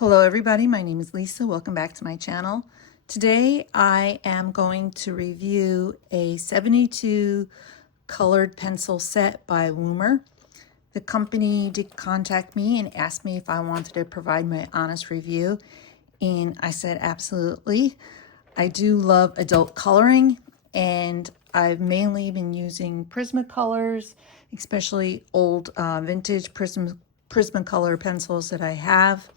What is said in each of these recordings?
Hello everybody, my name is Lisa. Welcome back to my channel. Today I am going to review a 72 colored pencil set by Woomer. The company did contact me and asked me if I wanted to provide my honest review, and I said absolutely. I do love adult coloring, and I've mainly been using Prismacolors, especially old vintage Prismacolor pencils that I have.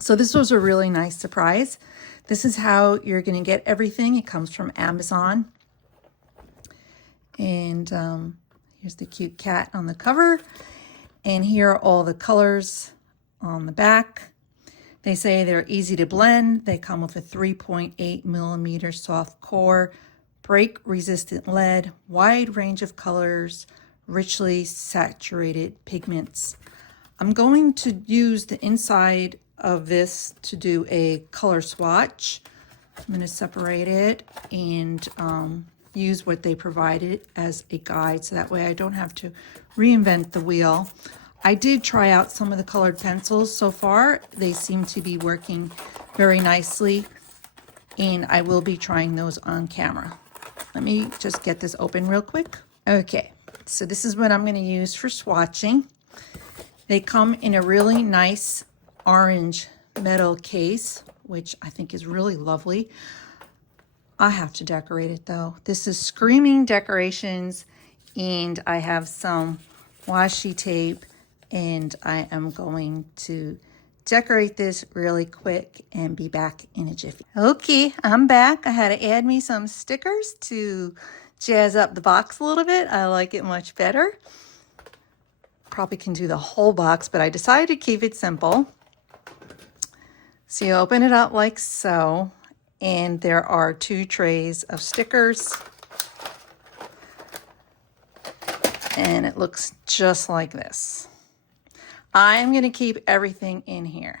So this was a really nice surprise. This is how you're going to get everything. It comes from Amazon. And here's the cute cat on the cover. And here are all the colors on the back. They say they're easy to blend. They come with a 3.8 millimeter soft core, break-resistant lead, wide range of colors, richly saturated pigments. I'm going to use the inside of this to do a color swatch. I'm going to separate it and use what they provided as a guide, so that way I don't have to reinvent the wheel. I did try out some of the colored pencils so far. They seem to be working very nicely, and I will be trying those on camera. Let me just get this open real quick. Okay, so this is what I'm going to use for swatching. They come in a really nice orange metal case, which I think is really lovely. I have to decorate it though. This is screaming decorations, and I have some washi tape, and I am going to decorate this really quick and be back in a jiffy. Okay, I'm back. I had to add me some stickers to jazz up the box a little bit. I like it much better. Probably can do the whole box, but I decided to keep it simple. So you open it up like so, and there are 2 trays of stickers, and it looks just like this. I'm going to keep everything in here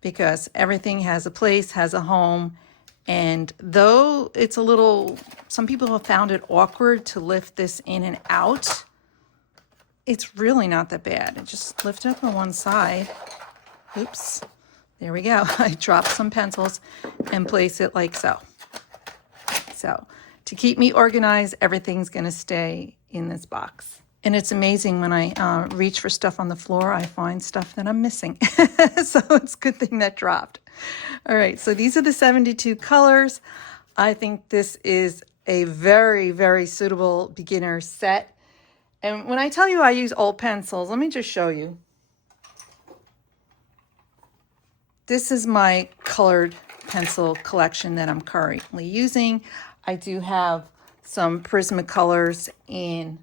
because everything has a place, has a home, and though it's a little, some people have found it awkward to lift this in and out, it's really not that bad. It just lift up on one side. Oops. There we go. I dropped some pencils and place it like so. So to keep me organized, everything's going to stay in this box. And it's amazing when I reach for stuff on the floor, I find stuff that I'm missing. So it's a good thing that dropped. All right, so these are the 72 colors. I think this is a very, very suitable beginner set. And when I tell you I use old pencils, let me just show you. This is my colored pencil collection that I'm currently using. I do have some Prismacolors in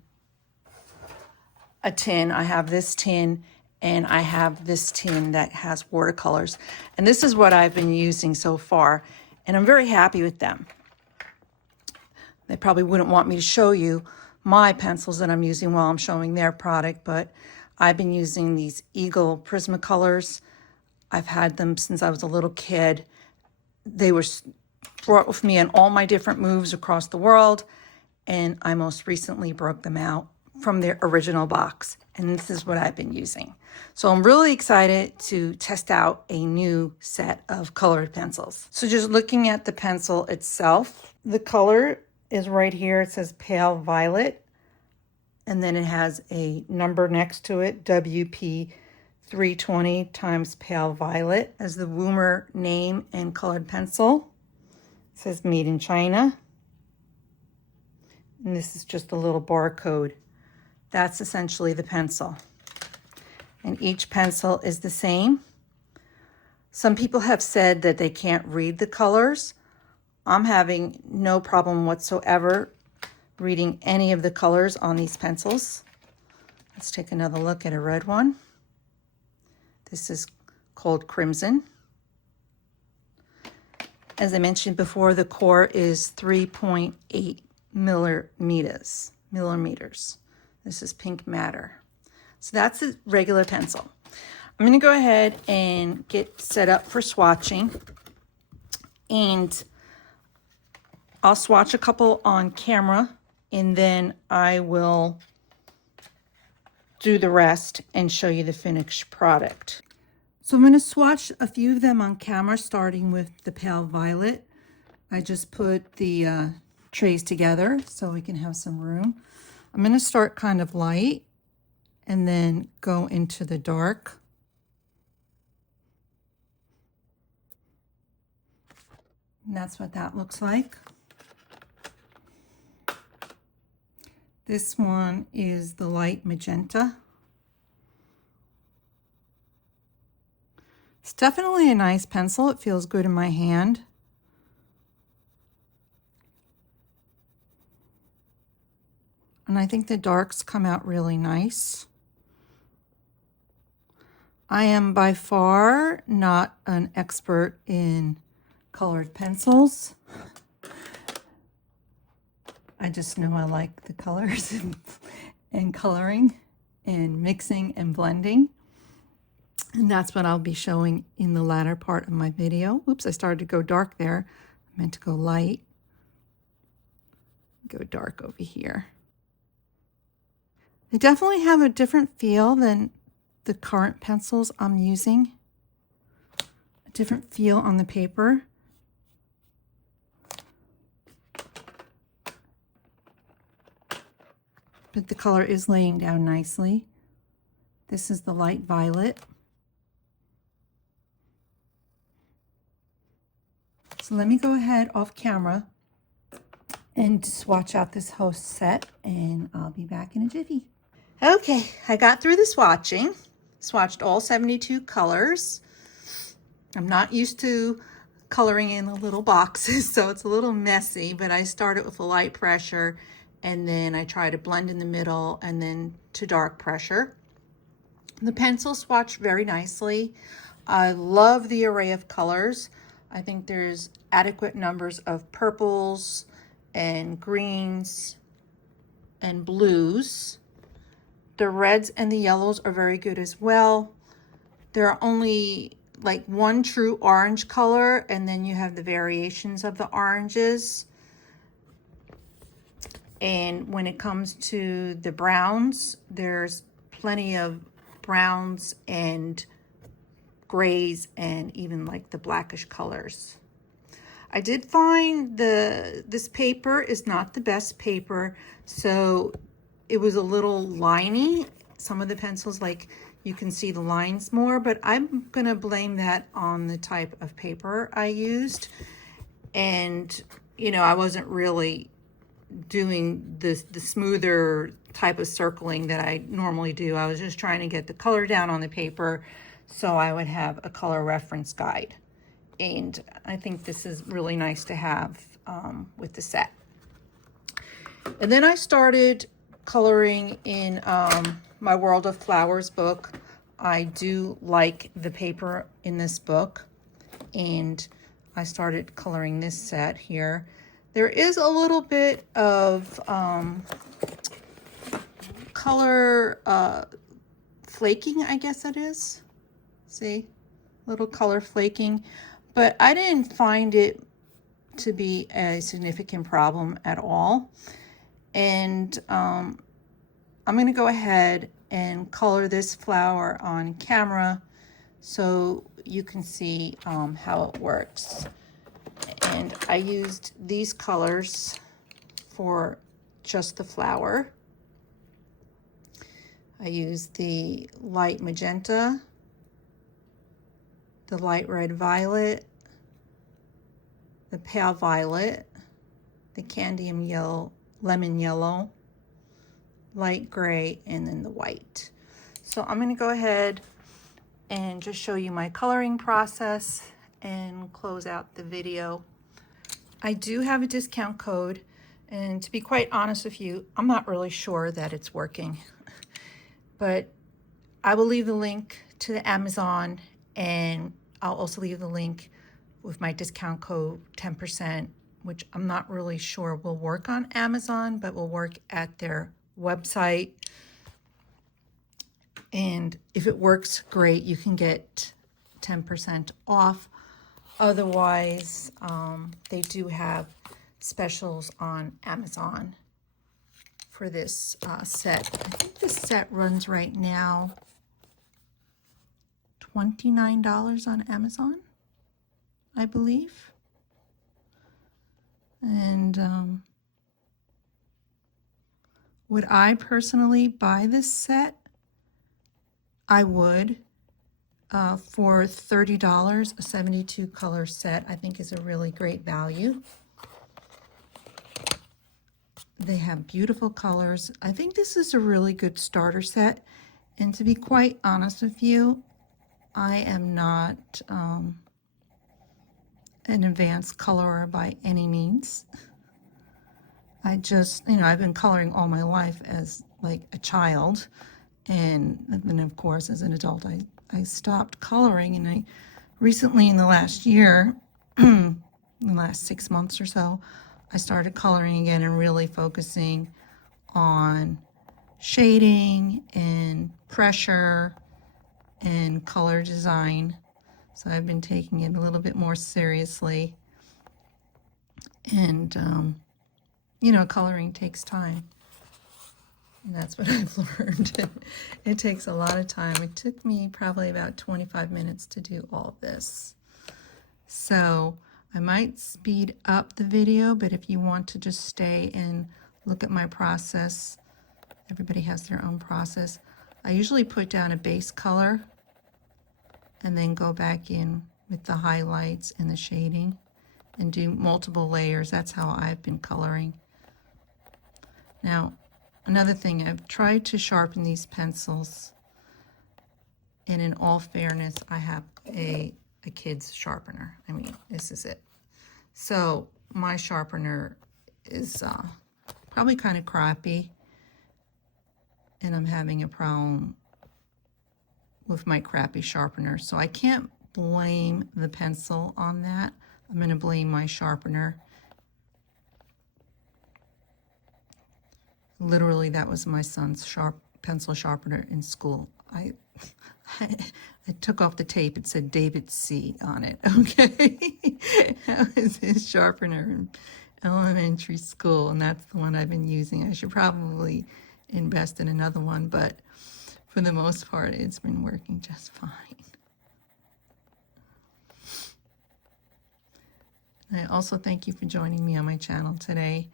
a tin. I have this tin, and I have this tin that has watercolors. And this is what I've been using so far, and I'm very happy with them. They probably wouldn't want me to show you my pencils that I'm using while I'm showing their product, but I've been using these Eagle Prismacolors. I've had them since I was a little kid. They were brought with me on all my different moves across the world, and I most recently broke them out from their original box, and this is what I've been using. So I'm really excited to test out a new set of colored pencils. So just looking at the pencil itself, the color is right here. It says pale violet, and then it has a number next to it, WP 320 times pale violet as the Woomer name and colored pencil. It says made in China. And this is just a little barcode. That's essentially the pencil. And each pencil is the same. Some people have said that they can't read the colors. I'm having no problem whatsoever reading any of the colors on these pencils. Let's take another look at a red one. This is called Crimson. As I mentioned before, the core is 3.8 millimeters. This is Pink Matter. So that's a regular pencil. I'm going to go ahead and get set up for swatching. And I'll swatch a couple on camera, and then I will do the rest and show you the finished product. So I'm going to swatch a few of them on camera, starting with the pale violet. I just put the trays together so we can have some room. I'm going to start kind of light and then go into the dark. And that's what that looks like. This one is the light magenta. It's definitely a nice pencil. It feels good in my hand. And I think the darks come out really nice. I am by far not an expert in colored pencils. I just know I like the colors and coloring and mixing and blending. And that's what I'll be showing in the latter part of my video. Oops, I started to go dark there. I meant to go light. Go dark over here. They definitely have a different feel than the current pencils I'm using. A different feel on the paper. But the color is laying down nicely. This is the light violet. So let me go ahead off camera and swatch out this host set, and I'll be back in a jiffy. Okay, I got through the swatching. Swatched all 72 colors. I'm not used to coloring in the little boxes, so it's a little messy, but I started with a light pressure, and then I try to blend in the middle, and then to dark pressure. The pencil swatched very nicely. I love the array of colors. I think there's adequate numbers of purples and greens and blues. The reds and the yellows are very good as well. There are only like one true orange color, and then you have the variations of the oranges. And when it comes to the browns, there's plenty of browns and grays and even like the blackish colors. I did find this paper is not the best paper, so it was a little liney. Some of the pencils, like you can see the lines more, but I'm gonna blame that on the type of paper I used. And you know, I wasn't really doing the smoother type of circling that I normally do. I was just trying to get the color down on the paper so I would have a color reference guide. And I think this is really nice to have with the set. And then I started coloring in my World of Flowers book. I do like the paper in this book, and I started coloring this set here. There is a little bit of color flaking, I guess it is. See, little color flaking, but I didn't find it to be a significant problem at all. And I'm going to go ahead and color this flower on camera so you can see how it works. And I used these colors for just the flower. I used the light magenta, the light red violet, the pale violet, the candium yellow, lemon yellow, light gray, and then the white. So I'm going to go ahead and just show you my coloring process and close out the video. I do have a discount code, and to be quite honest with you, I'm not really sure that it's working, but I will leave the link to the Amazon, and I'll also leave the link with my discount code 10%, which I'm not really sure will work on Amazon, but will work at their website. And if it works, great, you can get 10% off. Otherwise, they do have specials on Amazon for this set. I think this set runs right now $29 on Amazon, I believe. And would I personally buy this set? I would. For $30, a 72 color set, I think is a really great value. They have beautiful colors. I think this is a really good starter set. And to be quite honest with you, I am not an advanced colorer by any means. I just, I've been coloring all my life as like a child. And then of course, as an adult, I stopped coloring, and I recently, in the last year, in the last 6 months or so, I started coloring again and really focusing on shading and pressure and color design. So I've been taking it a little bit more seriously. And, coloring takes time. And that's what I've learned. It takes a lot of time. It took me probably about 25 minutes to do all of this. So I might speed up the video, but if you want to just stay and look at my process, everybody has their own process. I usually put down a base color and then go back in with the highlights and the shading and do multiple layers. That's how I've been coloring. Now, another thing, I've tried to sharpen these pencils, and in all fairness, I have a kid's sharpener. I mean, this is it. So my sharpener is probably kind of crappy, and I'm having a problem with my crappy sharpener. So I can't blame the pencil on that. I'm going to blame my sharpener. Literally, that was my son's pencil sharpener in school. I took off the tape. It said David C. on it, okay? That was his sharpener in elementary school, and that's the one I've been using. I should probably invest in another one, but for the most part, it's been working just fine. I also thank you for joining me on my channel today.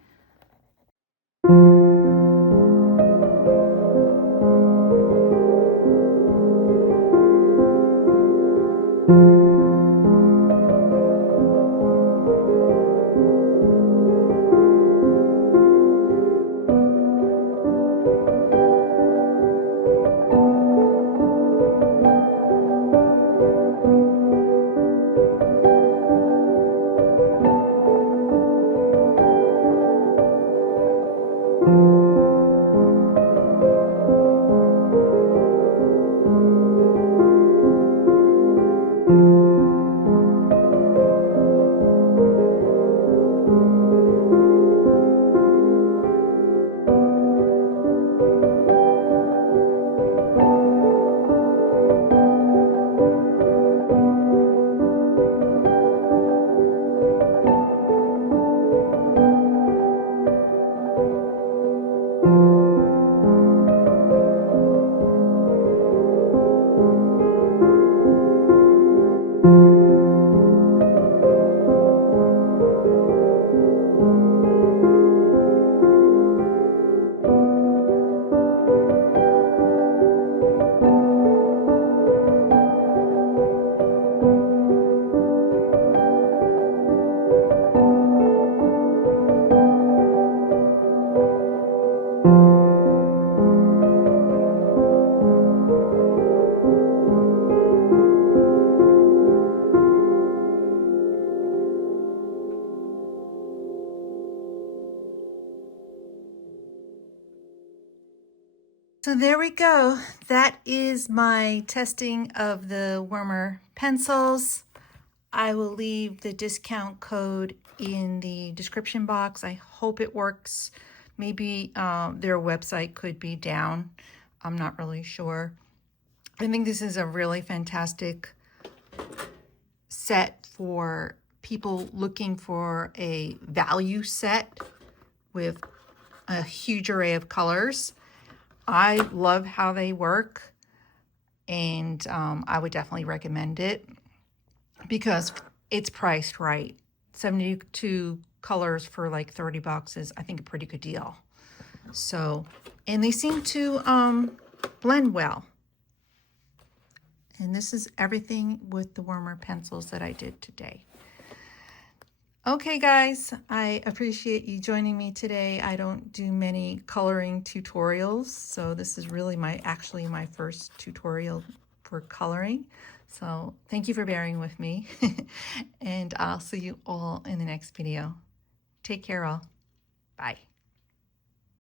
So there we go. That is my testing of the Woomer pencils. I will leave the discount code in the description box. I hope it works. Maybe their website could be down. I'm not really sure. I think this is a really fantastic set for people looking for a value set with a huge array of colors. I love how they work. and I would definitely recommend it because it's priced right. 72 colors for like 30 bucks is, I think, a pretty good deal. So, and they seem to blend well. And this is everything with the Woomer pencils that I did today. Okay, guys, I appreciate you joining me today. I don't do many coloring tutorials, so this is really actually my first tutorial for coloring. So thank you for bearing with me, and I'll see you all in the next video. Take care all. Bye.